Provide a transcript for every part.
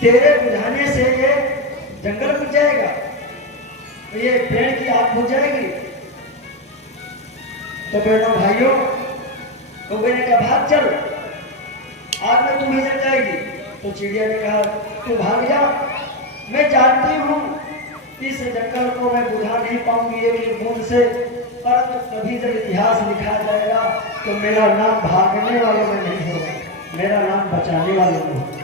तेरे बुझाने से ये जंगल बुझ जाएगा, तो ये पेड़ की आग बुझ जाएगी। तो बहनों भाइयों, कौवे ने कहा भाग चल, आग में तू भी जल जाएगी। तो चिड़िया ने कहा तू भाग जा, मैं जानती हूँ इस जंगल को मैं बुझा नहीं पाऊंगी एक बूंद से, परंतु कभी जब इतिहास लिखा जाएगा तो मेरा नाम भागने वालों में नहीं होगा, मेरा नाम बचाने वालों में होगा।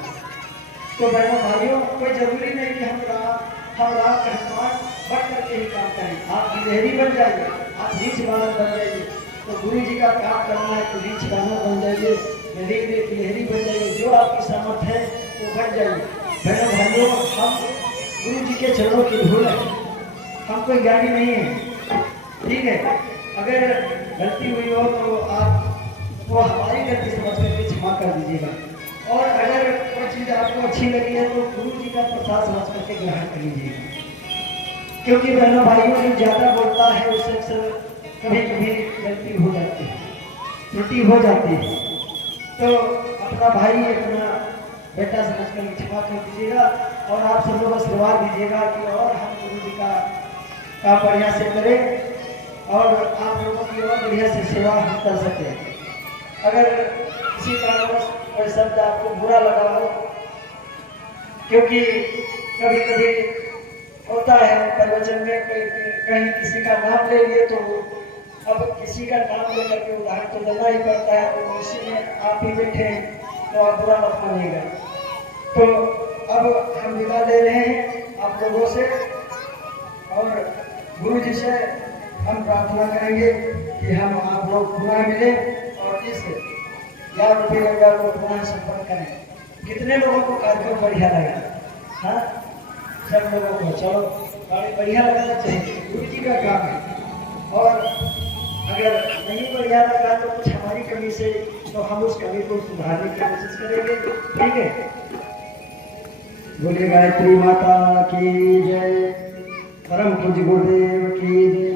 तो बहनों भाइयों, कोई जरूरी नहीं कि हम राम का हनुमान बढ़ करके ही काम करें। आप गिलहरी बन जाइए, आप रीछ बानर बन जाइए। तो गुरु जी का काम करना है तो रीछ बानर बन जाइए, गिलहरी बन जाइए, जो आपकी सामर्थ है वो बन जाइए। बहनों भाइयों, हम गुरु जी के चरणों की धूल है, हम कोई ज्ञानी नहीं है, ठीक है। अगर गलती हुई हो तो आप वो हमारी गलती समझ करके क्षमा कर दीजिएगा, और अगर कोई चीज़ आपको अच्छी लगी है तो गुरु जी का प्रसाद समझ करके ग्रहण कर लीजिएगा। क्योंकि बहनों भाइयों, जो ज़्यादा बोलता है उससे अक्सर कभी कभी गलती हो जाती है, त्रुटि हो जाती है। तो अपना भाई अपना बेटा समझ कर क्षमा कर दीजिएगा, और आप सब लोग आशीर्वाद दीजिएगा कि और हम गुरु जी का काम बढ़िया से करें और आप लोगों की और बढ़िया से सेवा हम कर सकें। अगर किसी कारणवश कोई शब्द आपको बुरा लगा हो, क्योंकि कभी कभी होता है प्रवचन में कहीं किसी का नाम ले लिए, तो अब किसी का नाम लेकर के उदाहरण तो देना ही पड़ता है, तो उसी में आप ही बैठे हैं तो आप बुरा मत मानिएगा। तो अब हम विदा ले रहे हैं आप लोगों से, और गुरु जी से हम प्रार्थना करेंगे कि हम आप लोग पुनः मिले और इस ज्ञान रूपी गंगा को पुनः संपन्न करें। कितने लोगों को कार्यक्रम बढ़िया लगा? हाँ, सब लोगों को चलो बढ़िया लगना चाहिए, गुरु जी का काम है। और अगर नहीं बढ़िया लगा तो कुछ हमारी कमी से, तो हम उस कमी को सुधारने की कोशिश करेंगे, ठीक है। बोलिए गायत्री माता की जय, परम पूज्य गुरुदेव की जय।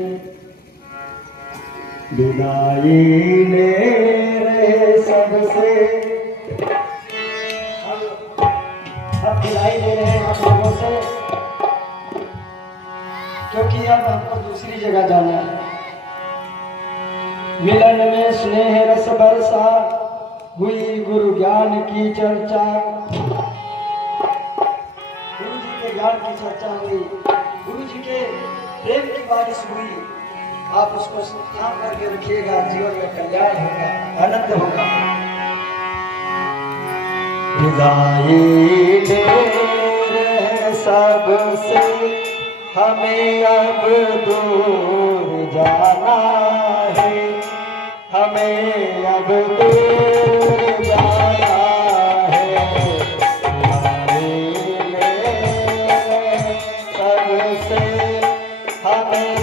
विदाई ले रहे सबसे, हम विदाई ले रहे हैं आप लोगों से, क्योंकि अब हमको दूसरी जगह जाना है। मिलन में स्नेह रस बरसा, हुई गुरु ज्ञान की चर्चा, गुरु जी के ज्ञान की चर्चा हुई, गुरु जी के प्रेम की बारिश हुई। आप उसको थाम करके रखिएगा, जीवन में कल्याण होगा, आनंद होगा। विदाई ले रहे सबसे, हमें अब दूर जाना है, हमें अब दूर जाना है। विदाई ले सबसे, हमें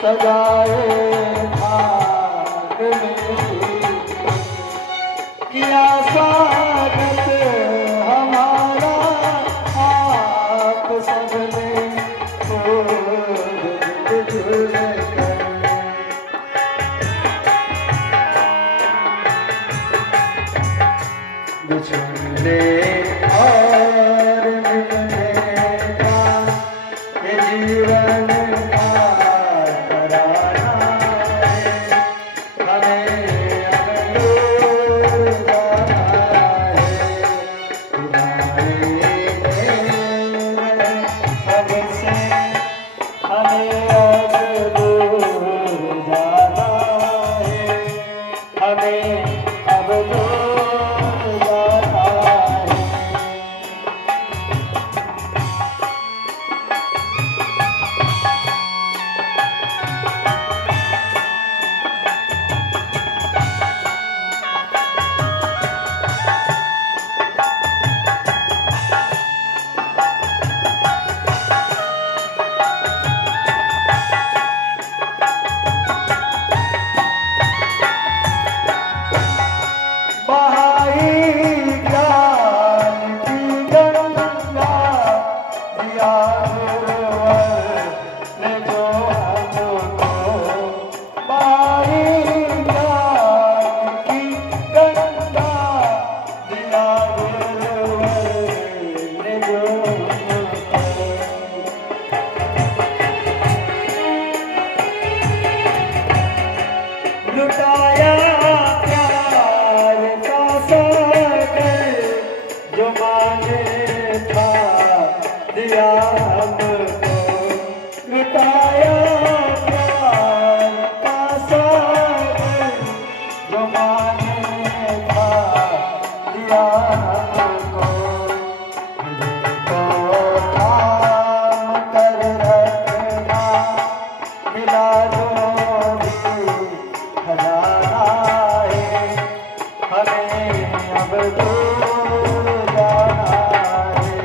सजाए भाग में किया स्वागत हमारा, आप सबने बिछड़ने और मिलने माने था दिया हमको लुटाया प्यार का सागर जो माने था दिया हमको तो काम कर रखना मिला जो भी खजाना है हमें अब दूर जाना है।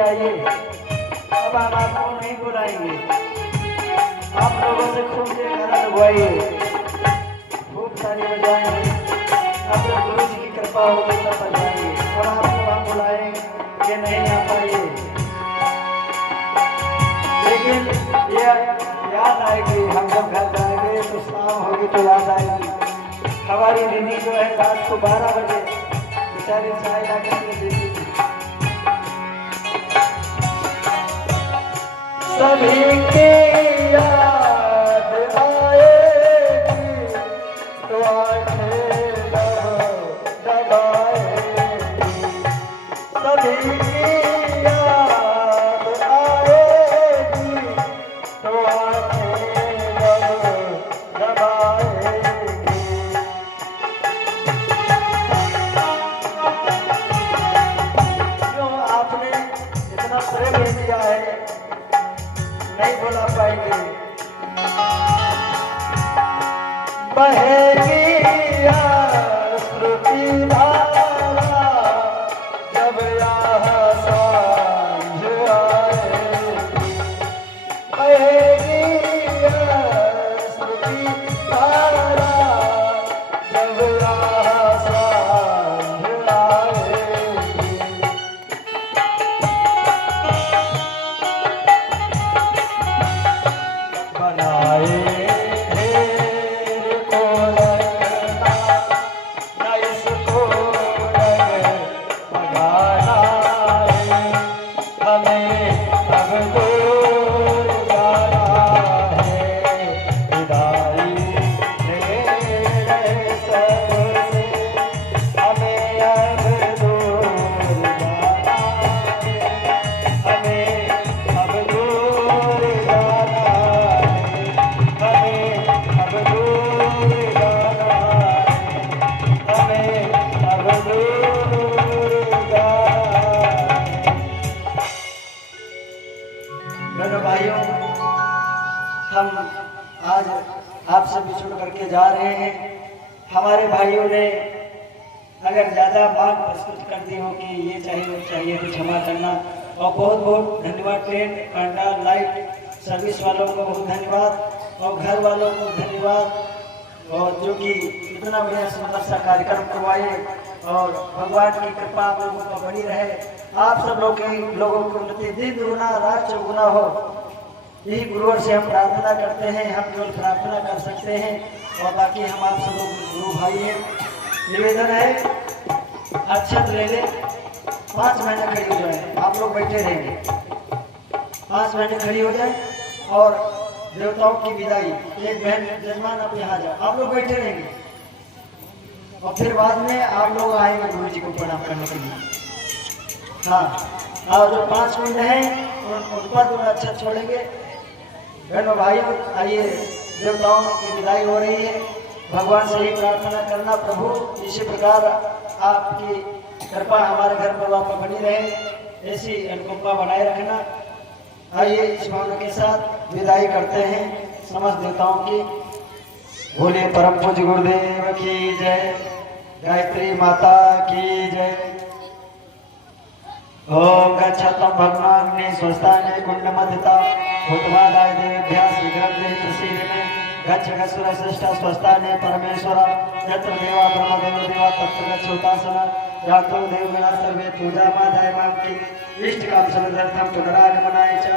आइए, अब हम आपको नहीं बुलाएंगे, आप लोगों से खूब से गाना लगवाइए, खूब सारी बजाएंगे, आप लोग गुरु जी की कृपा होगी तब बजाएंगे। और आपको हम बुलाएं कि नहीं आ पाइए, लेकिन ये याद आएगी, हम जब घर जाएंगे तो शाम होगी तो याद आएगी। हमारी दीदी जो है रात को 12 बजे बेचारी चाय ला करके देती थी। सभी के याद आएगी तो आंखें दबाएगी। सभी की याद आएगी तो आंखें दबाएगी। क्यों आपने इतना प्रेम दिया है, नहीं भुला पाएंगे। बहेगी श्रुति धारा जब यहाँ सांझ आएगी। बहेगी श्रुति धारा जब यहाँ सांझ आएगी। बनाए को रखना न इसको लगाना है हमें अब दूर जाना है। विदाई ले रहे सबसे हमें अब दूर जाना है। हमें अब दूर जाना भाइयों। हम आज आपसे बिछुड़ करके जा रहे हैं। हमारे भाइयों ने अगर ज़्यादा मांग प्रस्तुत कर दी हो कि ये चाहिए वो चाहिए तो क्षमा करना। और बहुत बहुत धन्यवाद टेंट पंडाल लाइट सर्विस वालों को बहुत धन्यवाद और घर वालों को धन्यवाद, और जो कि इतना बढ़िया सुंदर सा कार्यक्रम करवाए। और भगवान की कृपा आप लोगों पर बनी रहे। आप सब लोगों को दिन दुगुना रात चौगुना हो, यही गुरुवर से हम प्रार्थना करते हैं। हम केवल प्रार्थना कर सकते हैं और बाकी हम आप सब लोग गुरु भाई हैं। निवेदन है अक्षत ले ले, 5 महीने खड़ी हो जाए। आप लोग बैठे रहेंगे, 5 महीने खड़ी हो जाए और देवताओं की विदाई। एक बहन जजमान आप यहाँ जाओ, आप लोग बैठे रहेंगे और फिर बाद में आप लोग आएंगे गुरु जी को प्रणाम करने के लिए। हाँ, और जो 5 मिनट हैं उन पर अच्छा छोड़ेंगे। बहनों भाइयों, आइए, देवताओं की विदाई हो रही है। भगवान से ही प्रार्थना करना, प्रभु इसी प्रकार आपकी कृपा हमारे घर परिवार पर बनी रहे, ऐसी अनुकंपा बनाए रखना। आइए इस भावना के साथ विदाई करते हैं समस्त देवताओं की। बोले परम पूज्य गुरुदेव की जय, गायत्री माता की जय। ओम गच्छतं भगवान् स्वस्थाने कुंडमधिता भूतवादाय देवेभ्यः शीघ्रं देहि में गच्छ गसुर श्रेष्ठ स्वस्थाने परमेश्वर यत्र देवा ब्रह्मदेव देवा तत्र गच्छोतासन यातो देवगणा सर्वे पूजा मादाय मां की इष्ट काम समर्थम पुनरागमनाय च।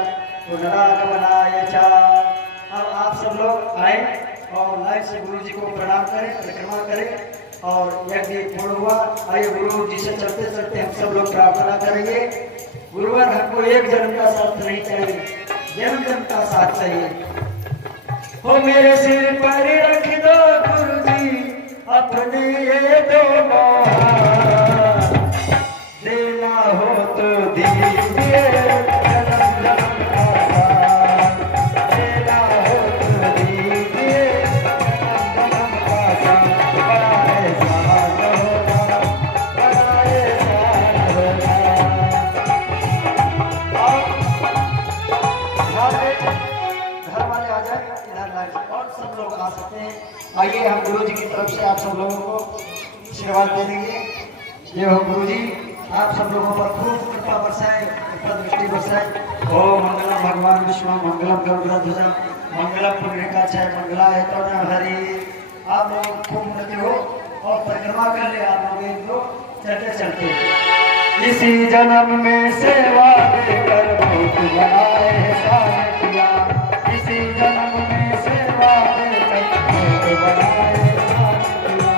अब आप सब लोग आए और लाइन से गुरु जी को प्रणाम करें, परिक्रमा करें और यज्ञ पूर्ण हुआ। आइए गुरु जी से चलते चलते हम सब लोग प्रार्थना करेंगे। गुरुवर हमको एक जन्म का साथ नहीं चाहिए, जन्म जन्म का साथ चाहिए। हो मेरे सिर पर रख दो गुरु जी अपने ये दोनों हाथ, देना हो तो दीजिए जन्म जन्म का साथ, देना हो तो दीजिए जन्म जन्म का साथ। बड़ा एहसान होगा, बड़ा एहसान होगा। घर वाले आ जाए इधर और सब लोग आ सकते हैं। आइए हम गुरु जी की तरफ से आप सब लोगों को आशीर्वाद दे देंगे। ये हो गुरु जी, आप सब लोगों पर खूब कृपा बरसाए, कृपा दृष्टि बरसाए। ओम मंगलम भगवान विष्णु मंगलम गरुड़ध्वज मंगलम पुण्डरीकाक्षाय मंगलाय तनय हरि। आप लोग खूब उन्नति हो और परिक्रमा कर ले आप लोग चलते चलते। इसी जन्म में सेवा देकर बहुत बनाए एहसान किया, इसी जन्म में सेवा देकर बहुत बनाए एहसान किया।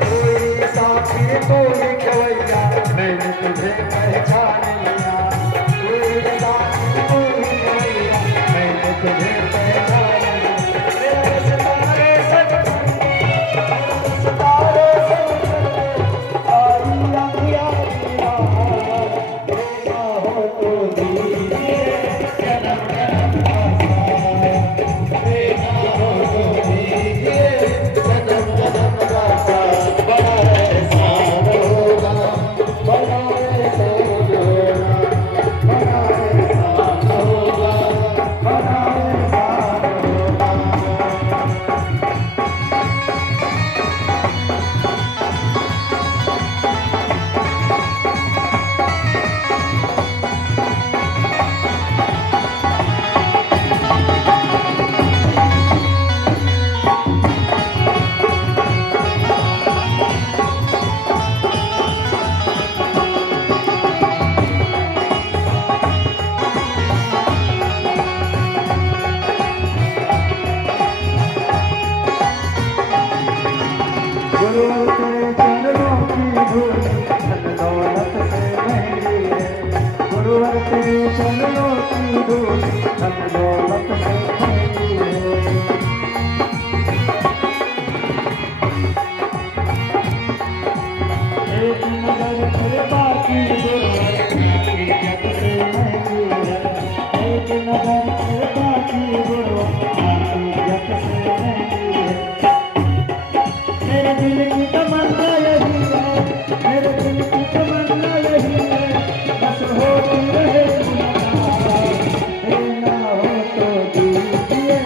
कोई साथी कोई खवैया मैंने तुझे पहचान लिया, कोई साथी कोई खवैया मैंने तुझे पहचान लिया। मेरे सितारे सब सितारे सब आई अंबिया दिया, देना हो तो दीजिए जन्म जन्म का साथ, देना हो तो दीजिए जन्म जन्म का साथ। बड़ा एहसान होगा, बड़ा एहसान होगा, बड़ा एहसान होगा, बड़ा एहसान होगा। गुरु तेरे चरणों की धूल धन दौलत से महंगी है, गुरुवर तेरे चरणों की धूल धन दौलत से महंगी है। एक नजर तेरे बाकी गुरुवर की इज्जत से महंगी है, एक नजर तेरे बाकी गुरुवर की इज्जत से महंगी है। मेरे दिल की तमन्ना यही है, मेरे दिल की तमन्ना यही है, बस होती रहे मुलाकात, देना हो तो दीजिए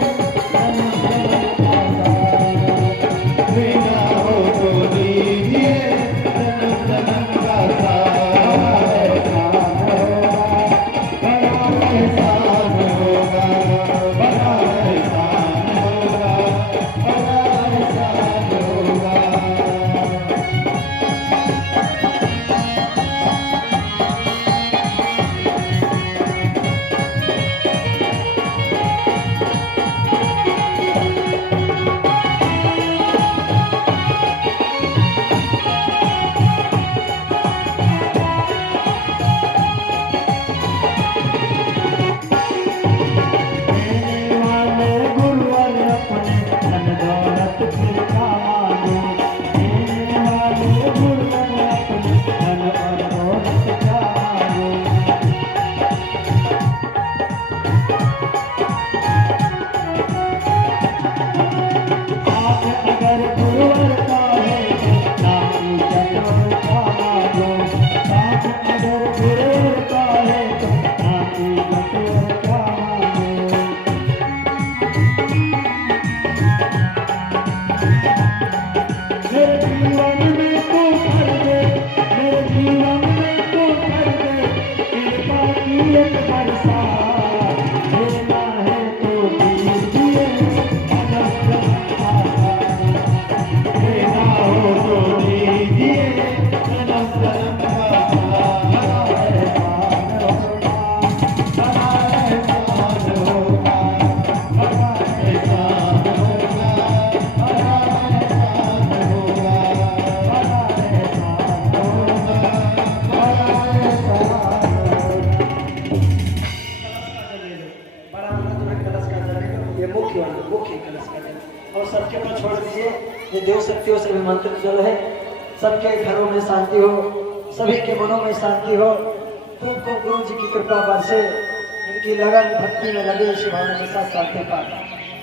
मुख्य कलश का जल और सबके ऊपर छोड़ दीजिए। ये देव शक्तियों से भी मंत्र जल है। सबके घरों में शांति हो, सभी के मनों में शांति हो। तुमको गुरु जी की कृपा बरसे, इनकी लगन भक्ति में लगे, इसी भावना के साथ शांति पाए।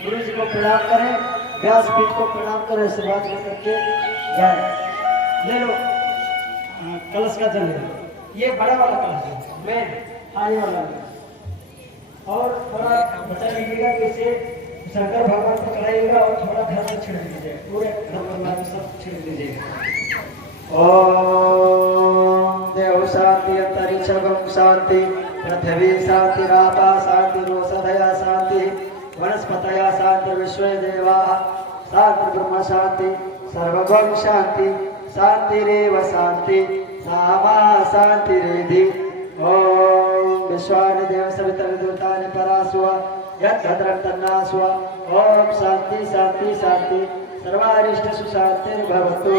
गुरु जी को प्रणाम करें, व्यासपीठ को प्रणाम करें, आशीर्वाद करके जाए। ले लो कलश का जल है, ये बड़ा वाला कलश है, मैं आने वाला है। और थोड़ा बचा लीजिएगा तो इसे शंकर भगवान को चढ़ाइएगा और थोड़ा घर में छिड़ दीजिए, पूरे घर परिवार में सब छिड़ दीजिएगा। ओम देव शांति अंतरिक्ष शांति पृथ्वी शांति रापा शांति रोषधया शांति वनस्पतया शांति विश्व देवा शांति ब्रह्म शांति सर्वभौम शांति शांतिरेव शांति सामा शांति रेधि। ओम विश्वानि देव सवितर्विदूतानि परास्वा यद्भद्रं तन्नास्वा। ओम शांति शांति शांति सर्वारिष्ट सुशांतिर्भवतु।